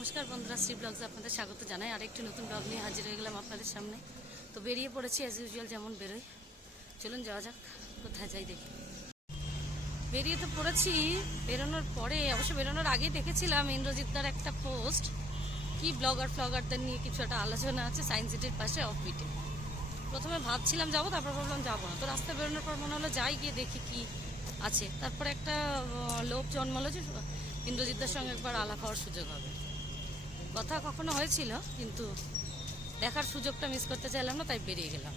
नमस्कार बंधुरा श्री ब्लग्स आपनादेर स्वागत जानाई आरेकटी नतून ब्लग निये हाजिर हये गेलाम आपनादेर सामने। तो बेरिये पड़ेछि एज इउजुअल जेमन बेरोई। चलुन जाओया जाक कोथाय जाई देखि। बेरिये तो पड़ेछि, बेरोनोर परे अवश्य बेरोनोर आगे देखेछिलाम इंद्रजित्तार एकटा पोस्ट कि ब्लगार फ्लगारदेर निये किछु एकटा आलोचना आछे साइंस सिटिर पाशे अफबिटे। प्रथमे भाबछिलाम जाबो, तारपर भाबलाम जाबो ना। तो रास्ताय बेरोनोर पर मने हलो जाई गिये देखि कि आछे। तारपर एकटा लोभ जन्मालो जे इंद्रजित्तार संगे एकबार आलाप हওয়ার সুযোগ হবে। কথা কখনো হয়েছিল কিন্তু দেখার সুযোগটা মিস করতে চাইলাম না, তাই বেরিয়ে গেলাম।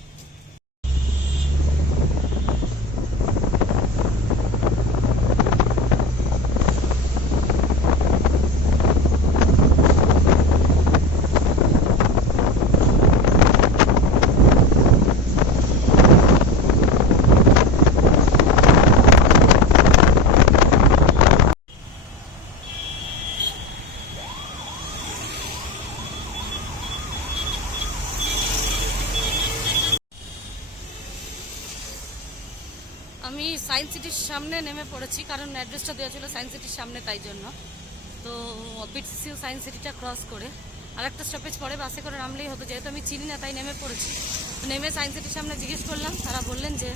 আমি সায়েন্স সিটির সামনে নেমে পড়েছি, কারণ অ্যাড্রেসটা দেওয়া ছিল সায়েন্স সিটির সামনে, তাই জন্য। তো অফবিট সিসিউ সায়েন্স সিটিটা ক্রস করে আরেকটা স্টপেজ পরে বাসে করে নামলেই হতো, যেহেতু আমি চিনি না তাই নেমে পড়েছি। তো নেমে সায়েন্স সিটির সামনে জিজ্ঞেস করলাম, তারা বললেন যে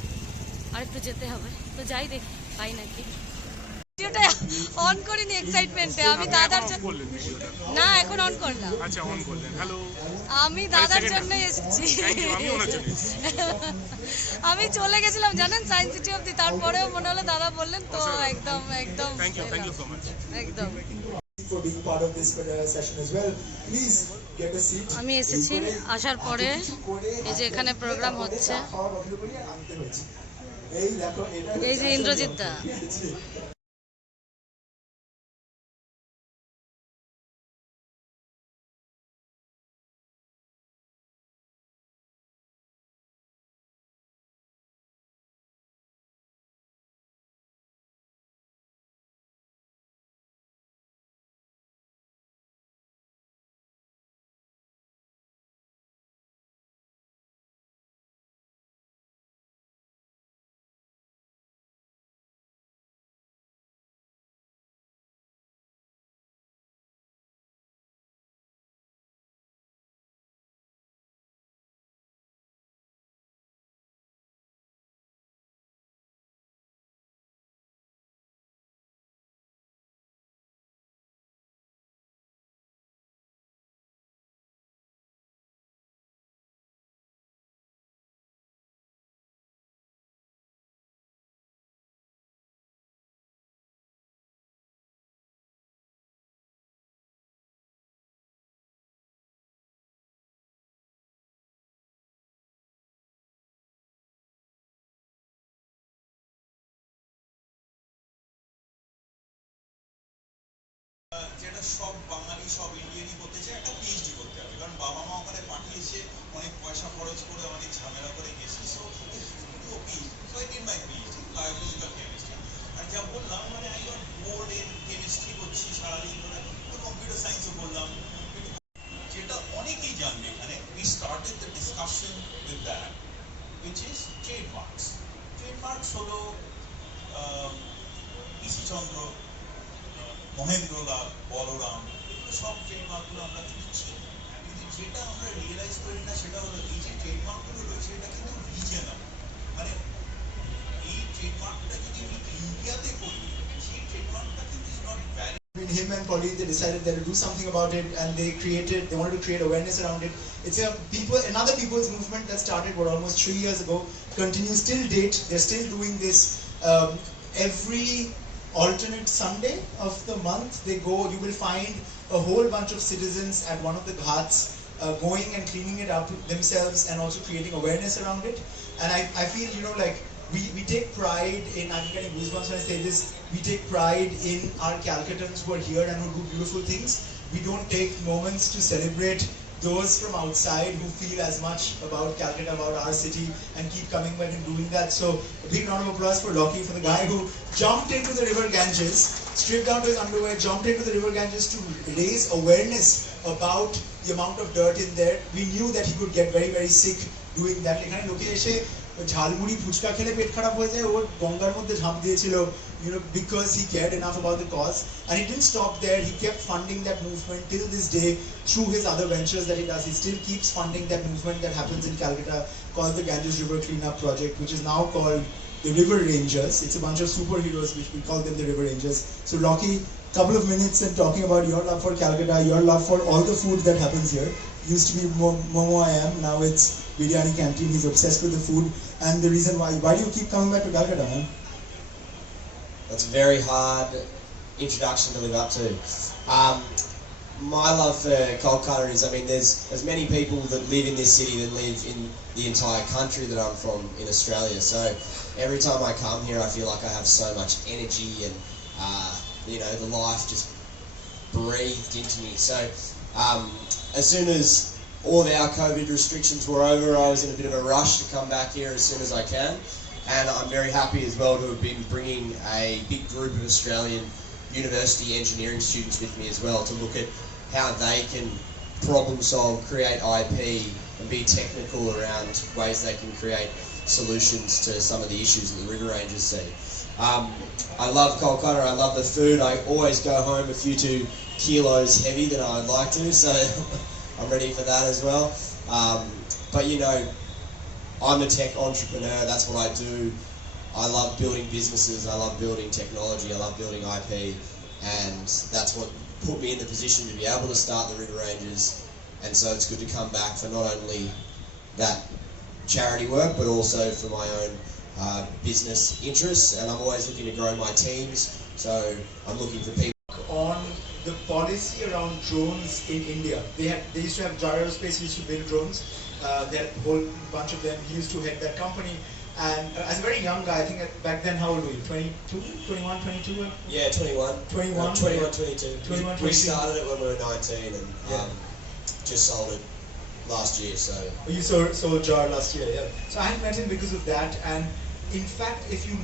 আরেকটু যেতে হবে। তো যাই দেখি পাই নাকি। ভিডিওটা অন করিনি এক্সাইটমেন্টে, আমি দাদার জন্য না এখন অন করলাম। আচ্ছা অন করলেন। হ্যালো, আমি দাদার জন্য এসেছি। আমি চলে গেছিলাম জানেন সায়েন্স সিটি অবধি, তারপরেও মনে হলো দাদা বললেন, তো একদম একদম থ্যাংক ইউ সো মাচ একদম। for being part of this session as well. Please get a seat. আমি এসেছি, আসার পরে এই যে এখানে প্রোগ্রাম হচ্ছে, এই যে ইন্দ্রজিৎ দা। যেটা সব বাঙালি সব ইন্ডিয়ানই করতে চায়, একটা পিএইচডি করতে হবে, কারণ বাবা মা ওখানে পাঠিয়েছে, অনেক পয়সা খরচ করে অনেক ঝামেলা করে গেছি। So I did my PhD biological chemistry. আর যা বললাম মানে I got bored in chemistry করছি সারাদিন ধরে, তো কম্পিউটার সায়েন্সও করলাম। যেটা অনেকেই জানবে এখানে, we started the discussion with that which is trademarks. Trademarks হলো পিসি চন্দ্র, মহেন্দ্রলাল, বলরাম, সব ট্রেডমার্কগুলো আমরা কিন্তু চিনি। কিন্তু যেটা আমরা রিয়েলাইজ করি না সেটা হলো এই যে ট্রেডমার্কগুলো রয়েছে এটা কিন্তু রিজিয়নাল, মানে এই ট্রেডমার্কটা যদি আমি ইন্ডিয়াতে করি সেই ট্রেডমার্কটা কিন্তু is not valid. Him and Polly, they decided that to do something about it, and they wanted to create awareness around it. It's another people's movement that started almost 3 years ago, continues till date. They're still doing this every alternate Sunday of the month. They go, you will find a whole bunch of citizens at one of the ghats going and cleaning it up themselves and also creating awareness around it. And I feel, like we take pride in, I'm getting goosebumps when I say this, we take pride in our Calcuttans who are here and who do beautiful things. We don't take moments to celebrate those from outside who feel as much about Calcutta, about our city, and keep coming back and doing that. So a big round of applause for Loki, for the guy who jumped into the river Ganges, stripped down to his underwear, jumped into the river Ganges to raise awareness about the amount of dirt in there. We knew that he could get very, very sick doing that. এখানে লোকে এসে ঝালমুড়ি ফুচকা খেলে পেট খারাপ হয়ে যায়, ও গঙ্গার মধ্যে ঝাঁপ দিয়েছিল because he cared enough about the cause. And he didn't stop there. He kept funding that movement till this day through his other ventures that he does. He still keeps funding that movement that happens in Calcutta called the Ganges River Cleanup Project, which is now called the River Rangers. It's a bunch of superheroes, which we call them the River Rangers. So Rocky, couple of minutes and talking about your love for Calcutta, your love for all the food that happens here. Used to be Momo I am, now it's Biryani Canteen. He's obsessed with the food. And the reason why do you keep coming back to Calcutta, man? That's a very hard introduction to live up to. My love for Kolkata is, there's as many people that live in this city that live in the entire country that I'm from in Australia. So every time I come here, I feel like I have so much energy and, the life just breathed into me. So as soon as all of our COVID restrictions were over, I was in a bit of a rush to come back here as soon as I can. And I'm very happy as well to have been bringing a big group of Australian university engineering students with me as well to look at how they can problem solve, create IP and be technical around ways they can create solutions to some of the issues that the River Rangers see. I love Kolkata, I love the food. I always go home a few 2 kilos heavy than I'd like to, so I'm ready for that as well. But I'm a tech entrepreneur, that's what I do. I love building businesses, I love building technology, I love building IP, and that's what put me in the position to be able to start the River Rangers. And so it's good to come back for not only that charity work, but also for my own business interests. And I'm always looking to grow my teams, so I'm looking for people. On the policy around drones in India, they used to have Jar Aerospace used to build drones. There are a whole bunch of them. He used to head that company. And as a very young guy, I think back then, how old were you? 22, 21, 22? Yeah, 21. 21? 21, 22. 21, 22. We started it when we were 19 and just sold it last year. So you sold Jar last year, yeah. So I had met him because of that. And in fact, if you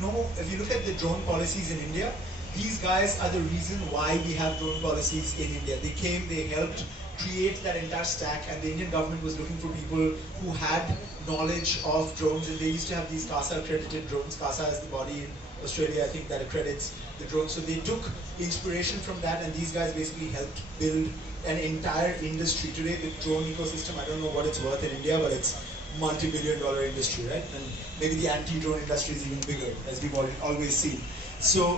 look at the drone policies in India, these guys are the reason why we have drone policies in India. They came, they helped create that entire stack, and the Indian government was looking for people who had knowledge of drones, and they used to have these CASA accredited drones. CASA is the body in Australia, I think, that accredits the drones. So they took inspiration from that, and these guys basically helped build an entire industry. Today the drone ecosystem, I don't know what it's worth in India, but it's multi-billion-dollar industry, right? And maybe the anti-drone industry is even bigger, as we've always seen. So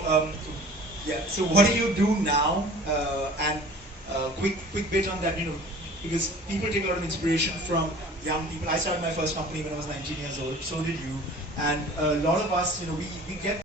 so what do you do now? And quick bit on that, because people take a lot of inspiration from young people. I started my first company when I was 19 years old, so did you. And a lot of us, we get